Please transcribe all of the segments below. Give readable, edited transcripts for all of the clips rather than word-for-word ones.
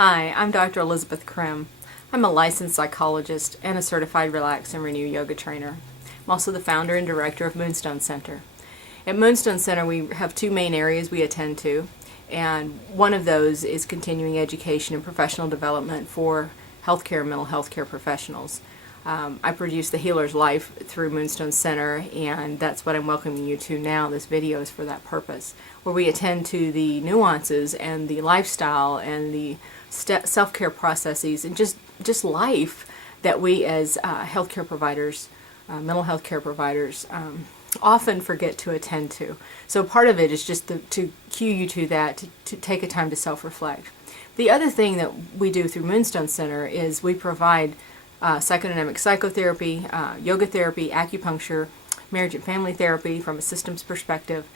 Hi, I'm Dr. Elisabeth Crim. I'm a licensed psychologist and a certified Relax and Renew yoga trainer. I'm also the founder and director of Moonstone Center. At Moonstone Center, we have two main areas we attend to, and one of those is continuing education and professional development for healthcare and mental health care professionals. I produce The Healer's Life through Moonstone Center, and that's what I'm welcoming you to now. This video is for that purpose, where we attend to the nuances and the lifestyle and the self-care processes and just life that we as healthcare providers, mental health care providers, often forget to attend to. So part of it is just to cue you to that, to take a time to self-reflect. The other thing that we do through Moonstone Center is we provide psychodynamic psychotherapy, yoga therapy, acupuncture, marriage and family therapy from a systems perspective,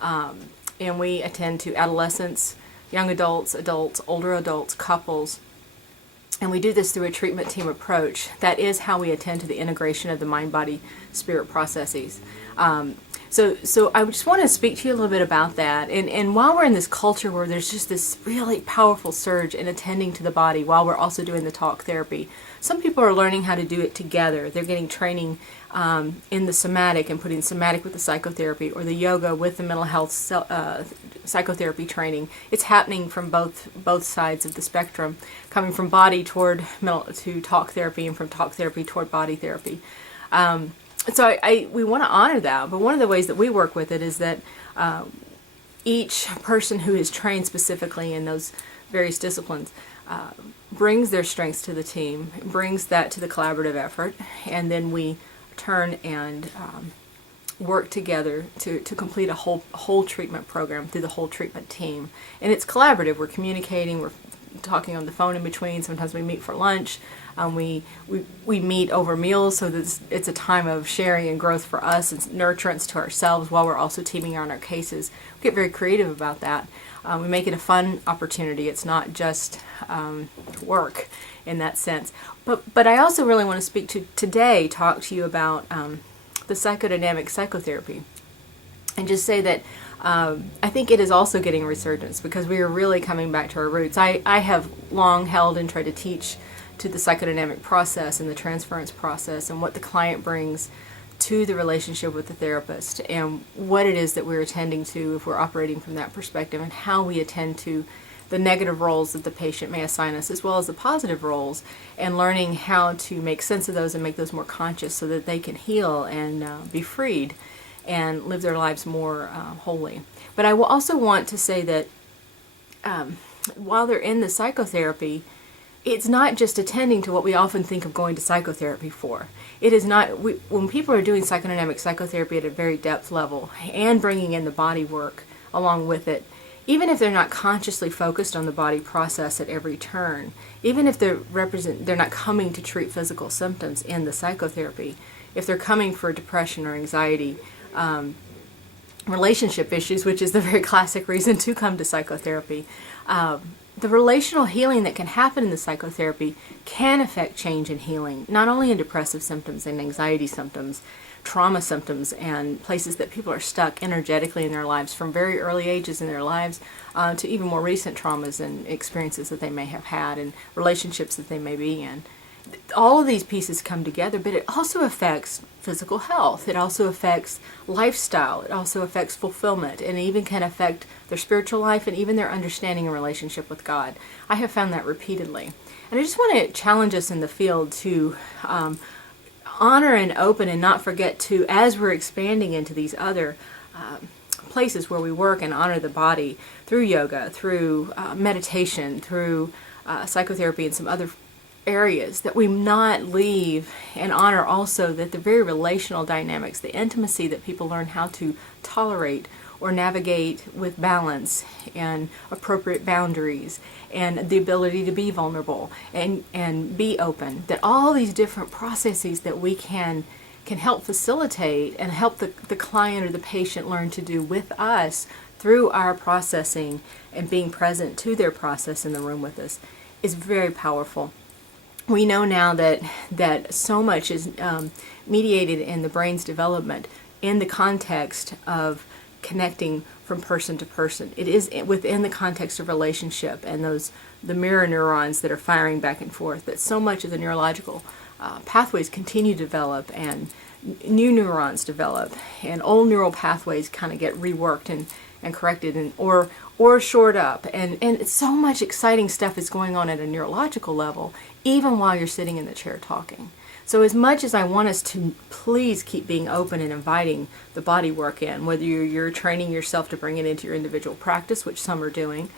and we attend to adolescents, young adults, older adults, couples, and we do this through a treatment team approach. That is how we attend to the integration of the mind, body, spirit processes. So I just want to speak to you a little bit about that. And while we're in this culture where there's just this really powerful surge in attending to the body while we're also doing the talk therapy, some people are learning how to do it together. They're getting training in the somatic and putting somatic with the psychotherapy, or the yoga with the mental health psychotherapy training. It's happening from both sides of the spectrum, coming from body toward mental to talk therapy, and from talk therapy toward body therapy. So we want to honor that, but one of the ways that we work with it is that each person who is trained specifically in those various disciplines brings their strengths to the team, brings that to the collaborative effort, and then we turn and work together to complete a whole treatment program through the whole treatment team. And it's collaborative. We're communicating, we're talking on the phone in between. Sometimes we meet for lunch. We meet over meals, so that it's a time of sharing and growth for us and nurturance to ourselves while we're also teaming on our cases. We get very creative about that. We make it a fun opportunity. It's not just work in that sense. But I also really want to talk to you about the psychodynamic psychotherapy, and just say that I think it is also getting a resurgence, because we are really coming back to our roots. I have long held and tried to teach to the psychodynamic process and the transference process, and what the client brings to the relationship with the therapist, and what it is that we're attending to if we're operating from that perspective, and how we attend to the negative roles that the patient may assign us, as well as the positive roles, and learning how to make sense of those and make those more conscious so that they can heal and be freed and live their lives more wholly. But I will also want to say that while they're in the psychotherapy, it's not just attending to what we often think of going to psychotherapy for. It is not, when people are doing psychodynamic psychotherapy at a very depth level and bringing in the body work along with it, even if they're not consciously focused on the body process at every turn, even if they're not coming to treat physical symptoms in the psychotherapy, if they're coming for depression or anxiety, relationship issues, which is the very classic reason to come to psychotherapy, the relational healing that can happen in the psychotherapy can affect change and healing, not only in depressive symptoms and anxiety symptoms, trauma symptoms, and places that people are stuck energetically in their lives from very early ages in their lives, to even more recent traumas and experiences that they may have had, and relationships that they may be in. All of these pieces come together, but it also affects physical health. It also affects lifestyle. It also affects fulfillment, and it even can affect their spiritual life and even their understanding and relationship with God. I have found that repeatedly. And I just want to challenge us in the field to honor and open and not forget to, as we're expanding into these other places where we work and honor the body through yoga, through meditation, through psychotherapy, and some other areas, that we not leave and honor also that the very relational dynamics, the intimacy that people learn how to tolerate or navigate with balance and appropriate boundaries, and the ability to be vulnerable and be open, that all these different processes that we can help facilitate and help the client or the patient learn to do with us through our processing and being present to their process in the room with us is very powerful. We know now that so much is mediated in the brain's development in the context of connecting from person to person. It is within the context of relationship and the mirror neurons that are firing back and forth that so much of the neurological pathways continue to develop, and new neurons develop, and old neural pathways kind of get reworked and corrected or shored up. And it's so much exciting stuff is going on at a neurological level, even while you're sitting in the chair talking. So as much as I want us to please keep being open and inviting the body work in, whether you're training yourself to bring it into your individual practice, which some are doing,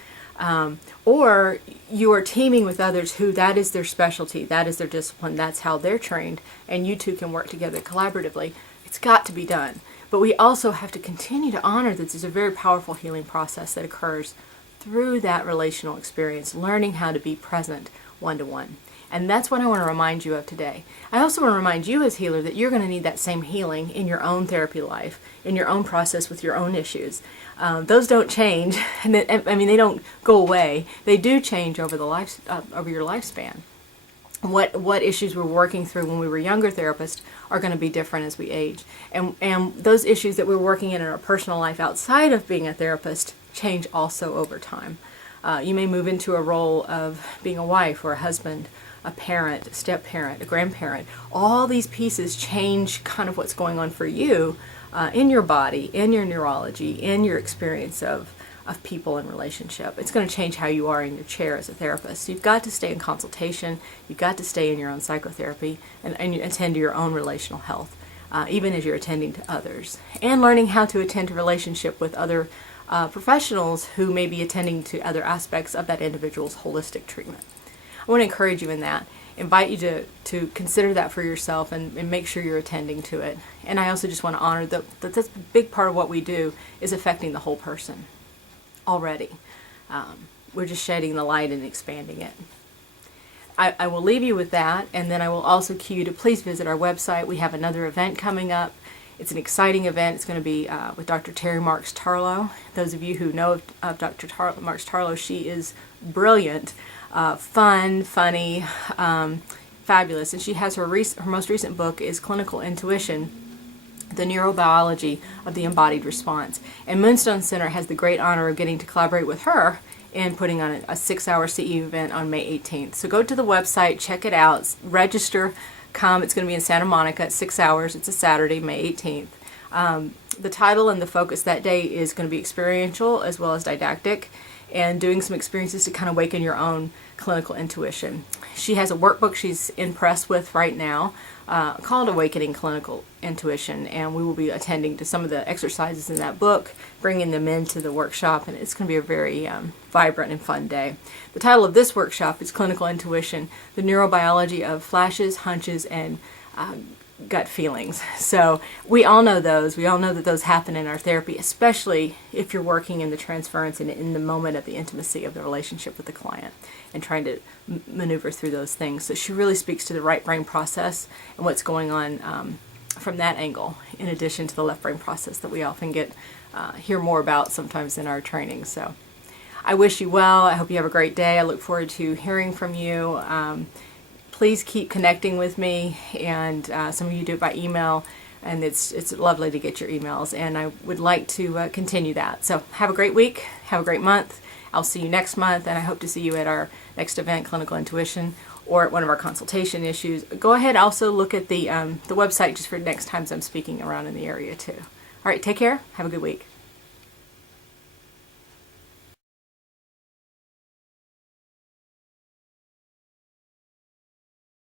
or you are teaming with others who that is their specialty, that is their discipline, that's how they're trained, and you two can work together collaboratively, it's got to be done. But we also have to continue to honor that there's a very powerful healing process that occurs through that relational experience, learning how to be present one-to-one. And that's what I want to remind you of today. I also want to remind you as healer that you're going to need that same healing in your own therapy life, in your own process with your own issues. Those don't change. They don't go away. They do change over over your lifespan. What issues we're working through when we were younger therapists are going to be different as we age. And those issues that we're working in our personal life outside of being a therapist change also over time. You may move into a role of being a wife or a husband, a parent, a step-parent, a grandparent. All these pieces change kind of what's going on for you in your body, in your neurology, in your experience of people and relationship. It's going to change how you are in your chair as a therapist. So you've got to stay in consultation, you've got to stay in your own psychotherapy, and you attend to your own relational health, even as you're attending to others. And learning how to attend to relationship with other professionals who may be attending to other aspects of that individual's holistic treatment. I want to encourage you in that, invite you to consider that for yourself and make sure you're attending to it. And I also just want to honor that that's a big part of what we do is affecting the whole person already. We're just shedding the light and expanding it. I will leave you with that, and then I will also cue you to please visit our website. We have another event coming up. It's an exciting event. It's going to be with Dr. Terry Marks Tarlow. Those of you who know of Dr. Marks Tarlow, she is brilliant, fun, funny, fabulous. And she has her most recent book is Clinical Intuition, the Neurobiology of the Embodied Response. And Moonstone Center has the great honor of getting to collaborate with her in putting on a 6-hour CE event on May 18th. So go to the website, check it out, register, come. It's going to be in Santa Monica at 6 hours. It's a Saturday, May 18th. The title and the focus that day is going to be experiential as well as didactic, and doing some experiences to kind of awaken your own clinical intuition. She has a workbook she's in press with right now called Awakening Clinical Intuition, and we will be attending to some of the exercises in that book, bringing them into the workshop, and it's going to be a very vibrant and fun day. The title of this workshop is Clinical Intuition, the Neurobiology of Flashes, Hunches, and Gut Feelings. So we all know those. We all know that those happen in our therapy, especially if you're working in the transference and in the moment of the intimacy of the relationship with the client and trying to maneuver through those things. So she really speaks to the right brain process and what's going on from that angle, in addition to the left brain process that we often hear more about sometimes in our training. So I wish you well. I hope you have a great day. I look forward to hearing from you. Please keep connecting with me, and some of you do it by email, and it's lovely to get your emails, and I would like to continue that. So have a great week, have a great month. I'll see you next month, and I hope to see you at our next event, Clinical Intuition, or at one of our consultation issues. Go ahead, also look at the website just for next times I'm speaking around in the area too. All right, take care. Have a good week.